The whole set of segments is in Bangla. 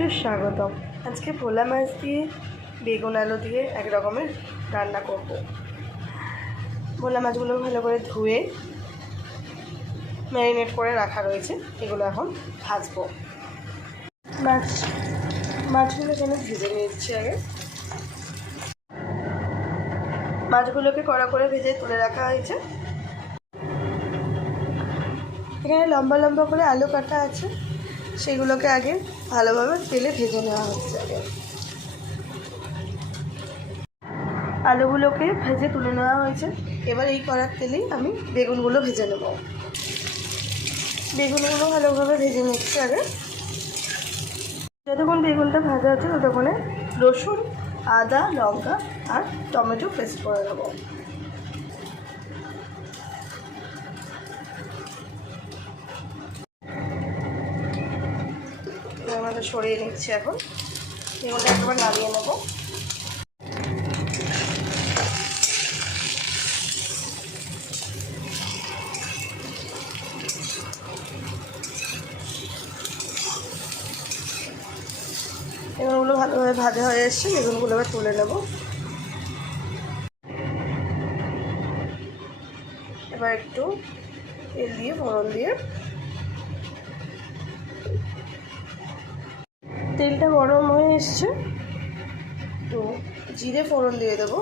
বিশেষ স্বাগতম। আজকে ভোলা মাছ দিয়ে বেগুন আলু দিয়ে এক রকমের রান্না করব। ভোলা মাছগুলো ভালো করে ধুয়ে ম্যারিনেট করে রাখা রয়েছে, এগুলো এখন ভাজবো। মাছগুলো যেন ভেজে নিচ্ছি আগে। মাছগুলোকে কড়া করে ভেজে তুলে রাখা হয়েছে। এখানে লম্বা লম্বা করে আলু কাটা আছে, সেগুলোকে আগে ভালোভাবে তেলে ভেজে নেওয়া হচ্ছে। আগে আলুগুলোকে ভেজে তুলে নেওয়া হয়েছে। এবার এই কড়ার তেলেই আমি বেগুনগুলো ভেজে নেব। বেগুনগুলো ভালোভাবে ভেজে নিচ্ছি আগে। যতক্ষণ বেগুনটা ভাজা হচ্ছে ততক্ষণে রসুন, আদা, লঙ্কা আর টমেটো পেস্ট করে নেব। আমাদের সরিয়ে নিচ্ছি। এখন বেগুনটা একবার নামিয়ে নেব। বেগুনগুলো ভালোভাবে ভাজা হয়ে এসছে, বেগুনগুলো এবার তুলে নেব। এবার একটু তেল দিয়ে ফোড়ন দিয়ে, তেলটা গরম হয়ে এসছে, তো জিরে ফোড়ন দিয়ে দেবো,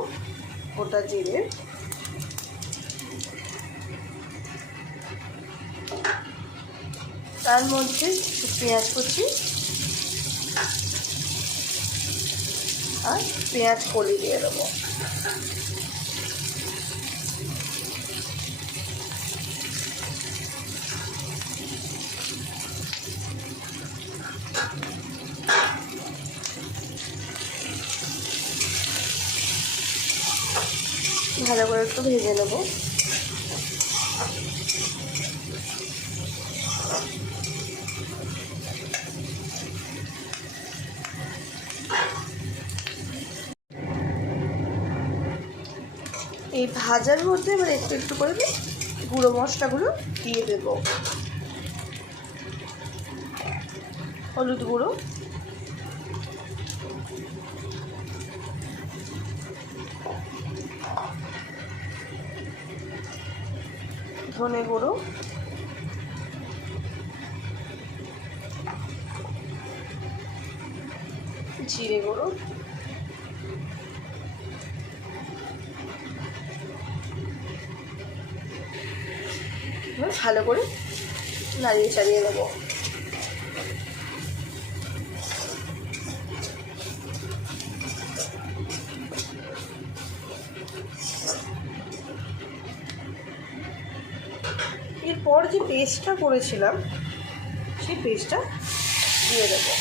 গোটা জিরে। তার মধ্যে পেঁয়াজ কুচি আর পেঁয়াজ কলি দিয়ে দেবো। ভালো করে একটু ভেজে নেব। এই ভাজার মধ্যে এবার একটু একটু করে গুঁড়ো মশলাগুলো দিয়ে দেব। হলুদ গুঁড়ো, ধনে গুঁড়ো, জিরে গুঁড়ো, ভালো করে নাড়িয়ে চাড়িয়ে দেবো। এরপর যে পেস্টটা করেছিলাম সেই পেস্টটা দিয়ে দেবো।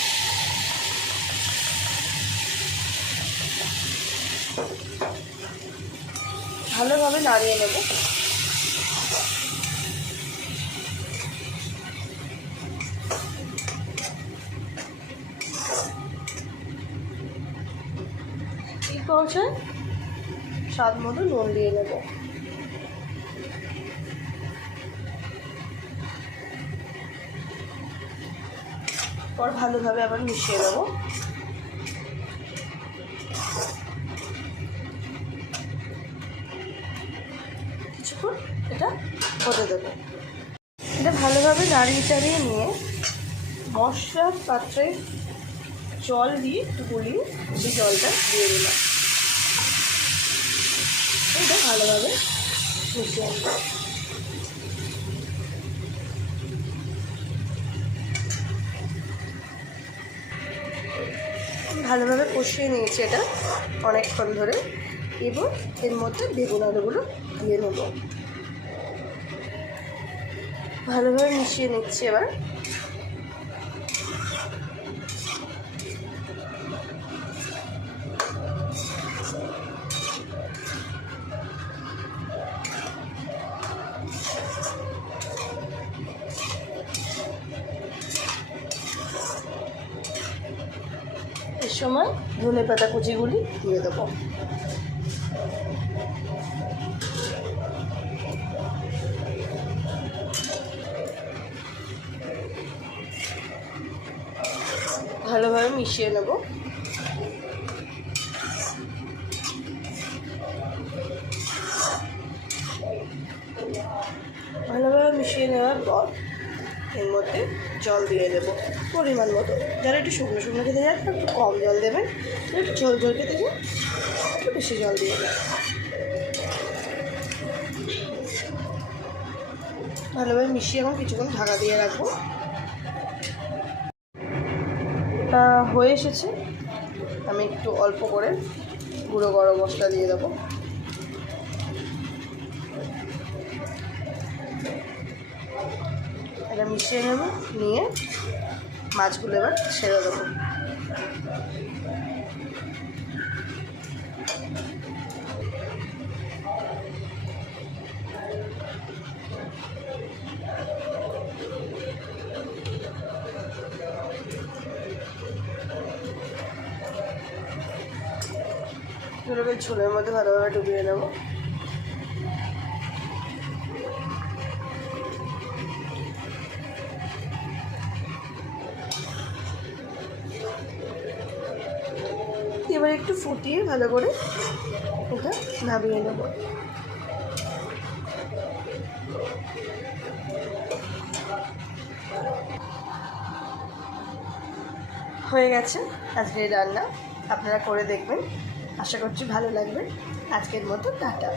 ভালোভাবে নাড়িয়ে নেব। এই পর্যায়ে স্বাদ মতো নুন দিয়ে নেব। পর ভালোভাবে আবার মিশিয়ে দেবো। কিছুক্ষণ এটা হতে দেবো। এটা ভালোভাবে নাড়িয়ে চাড়িয়ে নিয়ে মশলার পাত্রে জল দিয়ে একটু গলিয়ে সেই জলটা দিয়ে দিলাম। এটা ভালোভাবে মিশিয়ে নেব। ভালোভাবে কষিয়ে নিয়েছি এটা অনেকক্ষণ ধরে। এবার এর মধ্যে বেগুন আলুগুলো দিয়ে নেব। ভালোভাবে মিশিয়ে নিচ্ছি। এবার এর সময় ধনেপাতা কুচিগুলি দিয়ে দেবো। ভালোভাবে মিশিয়ে নেব। ভালোভাবে মিশিয়ে নেওয়ার পর এর মধ্যে জল দিয়ে দেবো পরিমাণ মতো। যারা একটু শুকনো শুকনো খেতে যায় একটু কম জল দেবেন, একটু ঝোল ঝোল খেতে যায় একটু বেশি জল দিয়ে দেবেন। ভালোভাবে মিশিয়ে এখন কিছুক্ষণ ঢাকা দিয়ে রাখবো। এটা হয়ে এসেছে। আমি একটু অল্প করে গুঁড়ো গরম মশলা দিয়ে দেবো। এটা মিশিয়ে নেব, নিয়ে মাছগুলো এবার ছেড়ে দেবো। এগুলোকে ঝোলের মধ্যে ভালোভাবে ডুবিয়ে নেব। এবার একটু ফুটিয়ে ভালো করে এটা নামিয়ে নেব। হয়ে গেছে আজকের রান্না। আপনারা করে দেখবেন, আশা করছি ভালো লাগবে। আজকের মতো টাটা।